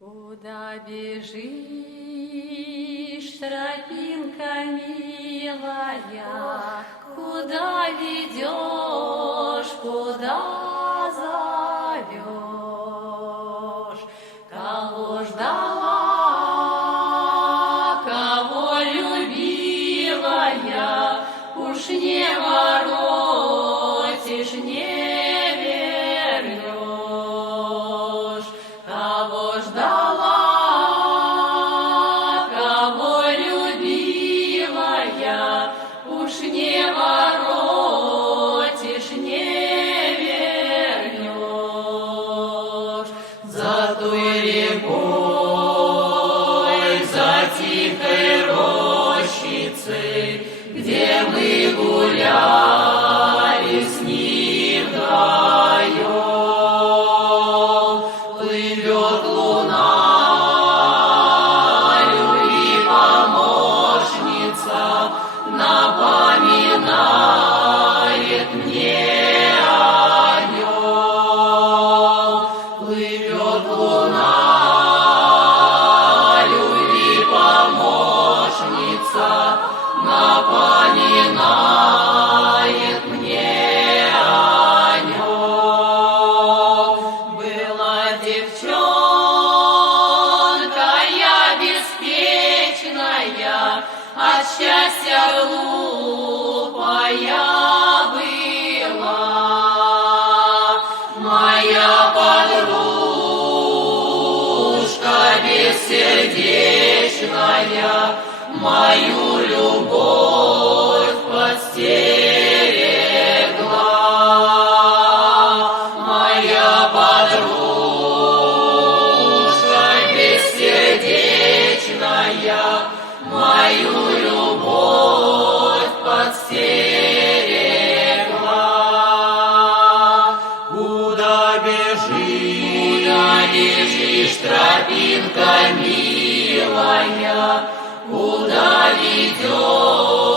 Куда бежишь, тропинка милая, куда ведешь, куда зовешь? Кого ждала, кого любила я, уж не воротишь, не вернешь. Кого ждала, кого любила я, уж не воротишь, не вернешь. За той рекой, за тихой рощицей, где мы гуляли с ним вдвоем, плывет луна, любви помощница, напоминает мне о нем. Плывет луна, любви помощница, напоминает мне о нем. Была девчонка я беспечная, от счастья глупая была. Моя подружка бессердечная мою любовь подстерегла. Моя подружка бессердечная мою любовь подстерегла. Куда бежишь, тропинка милая, куда ведешь?